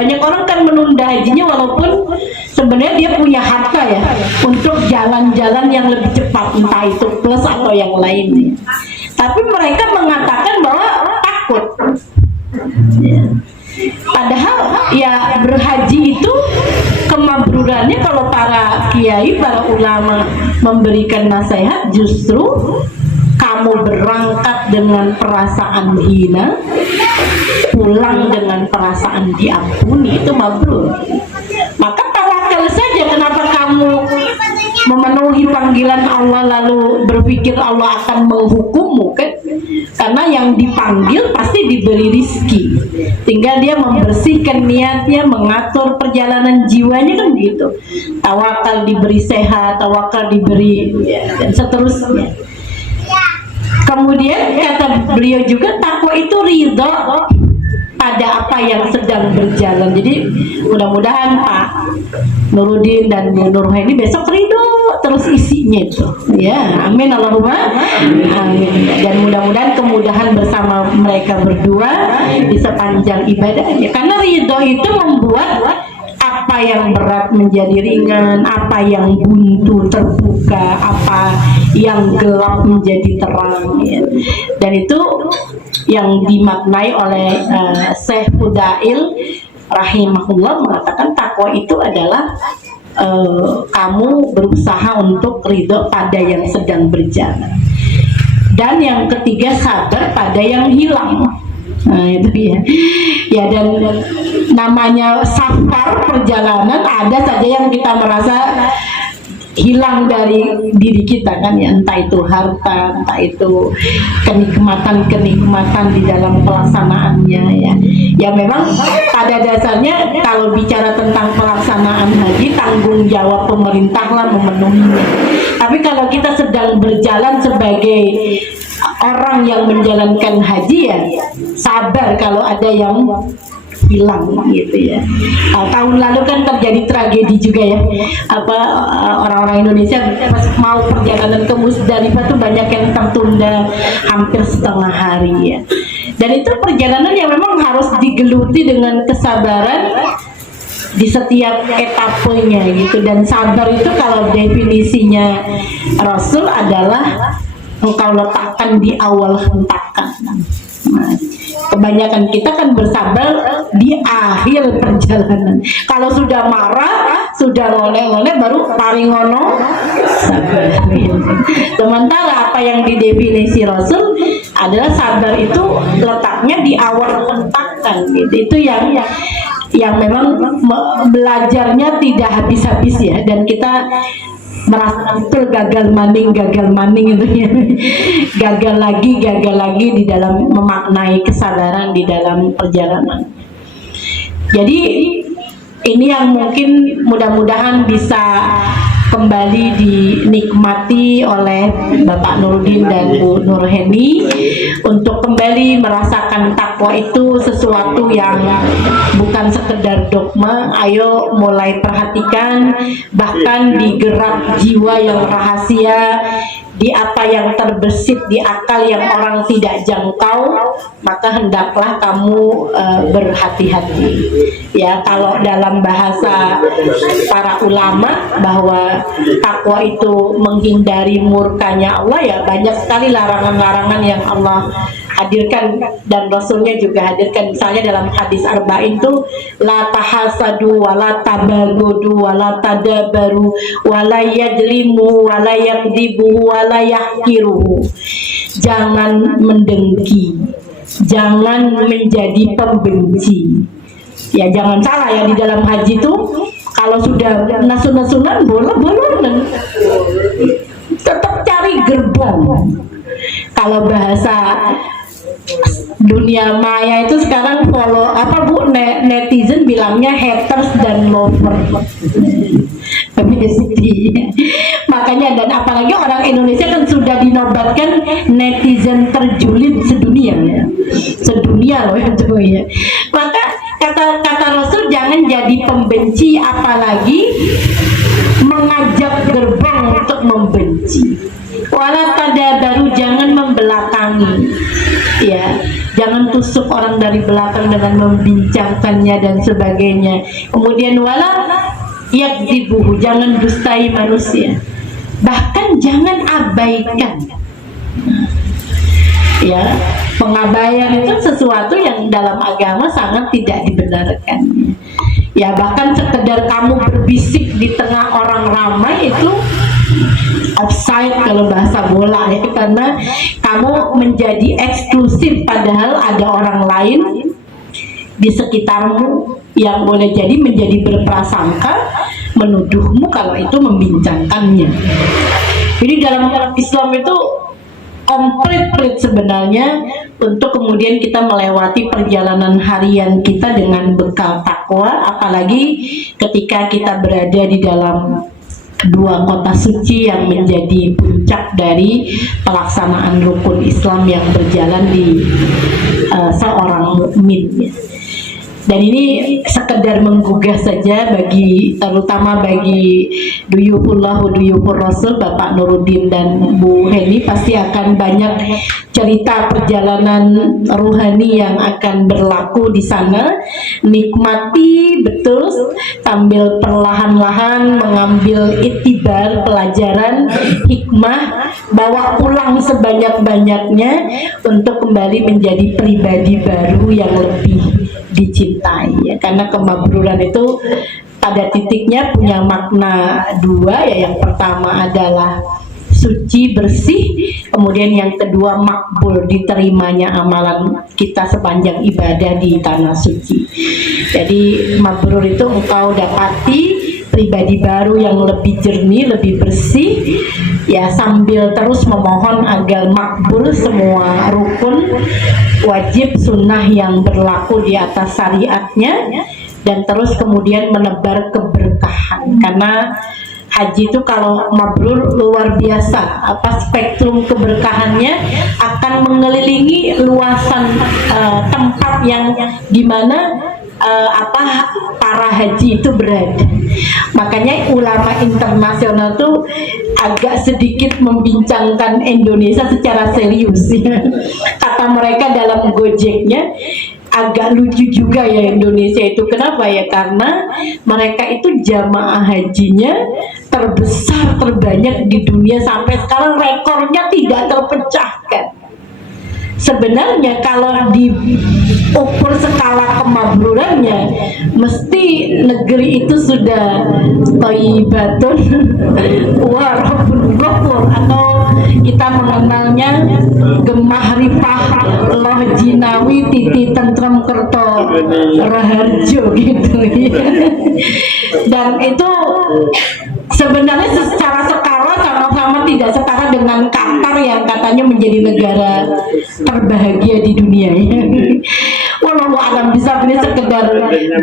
Banyak orang kan menunda hajinya walaupun sebenarnya dia punya harta ya untuk jalan-jalan yang lebih cepat, entah itu plus atau yang lainnya. Tapi mereka mengatakan bahwa takut. Ya. Padahal ya berhaji itu kemabrurannya, kalau para kiai, para ulama memberikan nasihat, justru kamu berangkat dengan perasaan hina, pulang dengan perasaan diampuni, itu mabrur. Maka tawakal saja. Kenapa kamu memenuhi panggilan Allah lalu berpikir Allah akan menghukummu, kan? Karena yang dipanggil pasti diberi rizki, tinggal dia membersihkan niatnya, mengatur perjalanan jiwanya, kan gitu. Tawakal diberi sehat, tawakal diberi ya, dan seterusnya. Kemudian kata beliau juga, takwa itu ridho pada apa yang sedang berjalan. Jadi mudah-mudahan Pak Nuruddin dan Bu Nurheni besok ridho terus isinya itu, ya, amin Allahumma amin. Dan mudah-mudahan kemudahan bersama mereka berdua di sepanjang ibadahnya, karena ridho itu membuat apa yang berat menjadi ringan, apa yang buntu terbuka, apa yang gelap menjadi terang, ya. Dan itu yang dimaknai oleh Syekh Fudail rahimahullah, mengatakan takwa itu adalah kamu berusaha untuk ridho pada yang sedang berjalan. Dan yang ketiga, sabar pada yang hilang. Nah itu ya. Ya, dan namanya safar, perjalanan, ada saja yang kita merasa hilang dari diri kita, kan ya, entah itu harta, entah itu kenikmatan di dalam pelaksanaannya, ya. Ya memang pada dasarnya kalau bicara tentang pelaksanaan haji, tanggung jawab pemerintahlah memenuhinya. Tapi kalau kita sedang berjalan sebagai orang yang menjalankan haji, ya sabar kalau ada yang hilang gitu ya. Tahun lalu kan terjadi tragedi juga ya, orang-orang Indonesia pas mau perjalanan ke Musdalifah tuh banyak yang tertunda hampir setengah hari, ya. Dan itu perjalanan yang memang harus digeluti dengan kesabaran di setiap etapenya gitu. Dan sabar itu kalau definisinya Rasul adalah engkau letakkan di awal hentakan. Nah, kebanyakan kita kan bersabar di akhir perjalanan. Kalau sudah marah, sudah ngoleh-ngoleh, baru paringono sabar. Sementara apa yang didefinisi Rasul adalah sabar itu letaknya di awal hentakan gitu. Itu yang memang belajarnya tidak habis-habis, ya. Dan kita merasa betul gagal maning itu ya. gagal lagi di dalam memaknai kesabaran di dalam perjalanan. Jadi ini yang mungkin mudah-mudahan bisa kembali dinikmati oleh Bapak Nuruddin dan Bu Nurheni, untuk kembali merasakan takwa itu sesuatu yang bukan sekedar dogma. Ayo mulai perhatikan, bahkan digerak jiwa yang rahasia, di apa yang terbersit di akal yang orang tidak jangkau, maka hendaklah kamu berhati-hati, ya. Kalau dalam bahasa para ulama bahwa takwa itu menghindari murkanya Allah, ya banyak sekali larangan-larangan yang Allah hadirkan dan Rasulnya juga hadirkan. Misalnya dalam hadis arba'in tuh, la tahasadu wa la tabagudu wa la tadabaru wa la yajlimu wa la yakdibu wa la yahkiruhu. Jangan mendengki, jangan menjadi pembenci. Ya jangan salah ya, di dalam haji tuh kalau sudah nasun-nasunan boleh tetap cari gerbong. Kalau bahasa dunia maya itu sekarang netizen bilangnya haters dan lover. Makanya, dan apalagi orang Indonesia kan sudah dinobatkan netizen terjulid sedunia, ya. Sedunia loh itu, ya. Maka kata Rasul, jangan jadi pembenci, apalagi mengajak untuk membenci. Wala tadabaru, jangan membelakangi. ya jangan tusuk orang dari belakang dengan membincangkannya dan sebagainya. Kemudian wala yakdzibuhu, jangan dustai manusia, bahkan jangan abaikan. Ya, pengabaian itu sesuatu yang dalam agama sangat tidak dibenarkan. Ya, bahkan sekedar kamu berbisik di tengah orang ramai itu offside kalau bahasa bola ya, karena kamu menjadi eksklusif padahal ada orang lain di sekitarmu yang boleh jadi menjadi berprasangka menuduhmu kalau itu membincangkannya. Jadi dalam Islam itu komplit sebenarnya untuk kemudian kita melewati perjalanan harian kita dengan bekal takwa, apalagi ketika kita berada di dalam dua kota suci yang menjadi puncak dari pelaksanaan rukun Islam yang berjalan di seorang mukmin. Dan ini sekedar menggugah saja bagi, terutama bagi duyufullahu duyufur rasul Bapak Nuruddin dan Bu Heni pasti akan banyak cerita perjalanan ruhani yang akan berlaku di sana. Nikmati betul sambil perlahan-lahan mengambil iktibar, pelajaran, hikmah, bawa pulang sebanyak-banyaknya untuk kembali menjadi pribadi baru yang lebih dicintai ya. Karena kemabruran itu pada titiknya punya makna dua ya. Yang pertama adalah suci, bersih, kemudian yang kedua makbul, diterimanya amalan kita sepanjang ibadah di tanah suci. Jadi mabrur itu engkau dapati pribadi baru yang lebih jernih, lebih bersih ya, sambil terus memohon agar makbul semua rukun, wajib, sunnah yang berlaku di atas syariatnya, dan terus kemudian menebar keberkahan. Karena haji itu kalau mabrur luar biasa, spektrum keberkahannya akan mengelilingi luasan tempat yang dimana para haji itu berada. Makanya ulama internasional tuh agak sedikit membincangkan Indonesia secara serius ya. Kata mereka dalam Gojeknya, agak lucu juga ya Indonesia itu. Kenapa ya? Karena mereka itu jamaah hajinya terbesar, terbanyak di dunia, sampai sekarang rekornya tidak terpecahkan. Sebenarnya kalau diukur skala kemabrurannya, mesti negeri itu sudah thayyibatun wa rabbun ghafur, atau kita mengenalnya gemah ripah loh jinawi titi tentrem kerto raharjo gitu ya. Dan itu sebenarnya secara skala sama-sama tidak setara dengan Qatar yang katanya menjadi negara terbahagia di dunia ya. Wallahu a'lam bishawab, ini sekedar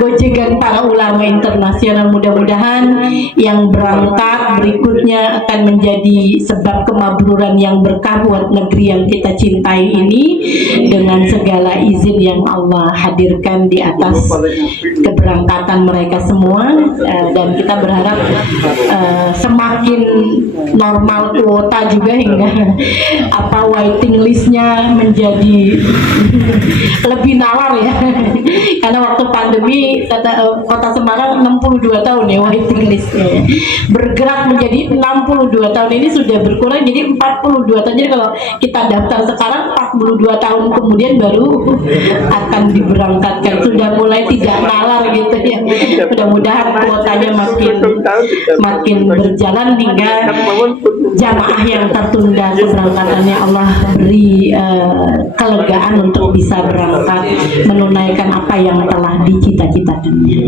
gojegan para ulama internasional. Mudah-mudahan yang berangkat berikutnya akan menjadi sebab kemabruran yang berkah buat negeri yang kita cintai ini, dengan segala izin yang Allah hadirkan di atas keberangkatan mereka semua. Dan kita berharap semakin normal kuota juga, hingga waiting listnya menjadi lebih nalar ya. Karena waktu pandemi kota Semarang 62 tahun ya waiting listnya, bergerak menjadi 62 tahun, ini sudah berkurang jadi 42 tahun. Jadi kalau kita daftar sekarang 42 tahun kemudian baru akan diberangkatkan, sudah mulai tidak nalar gitu ya. Mudah-mudahan kuotanya makin berjalan hingga jamaah yang tertunda keberangkatannya Allah beri kelegaan untuk bisa berangkat menunaikan apa yang telah dicita-citakannya.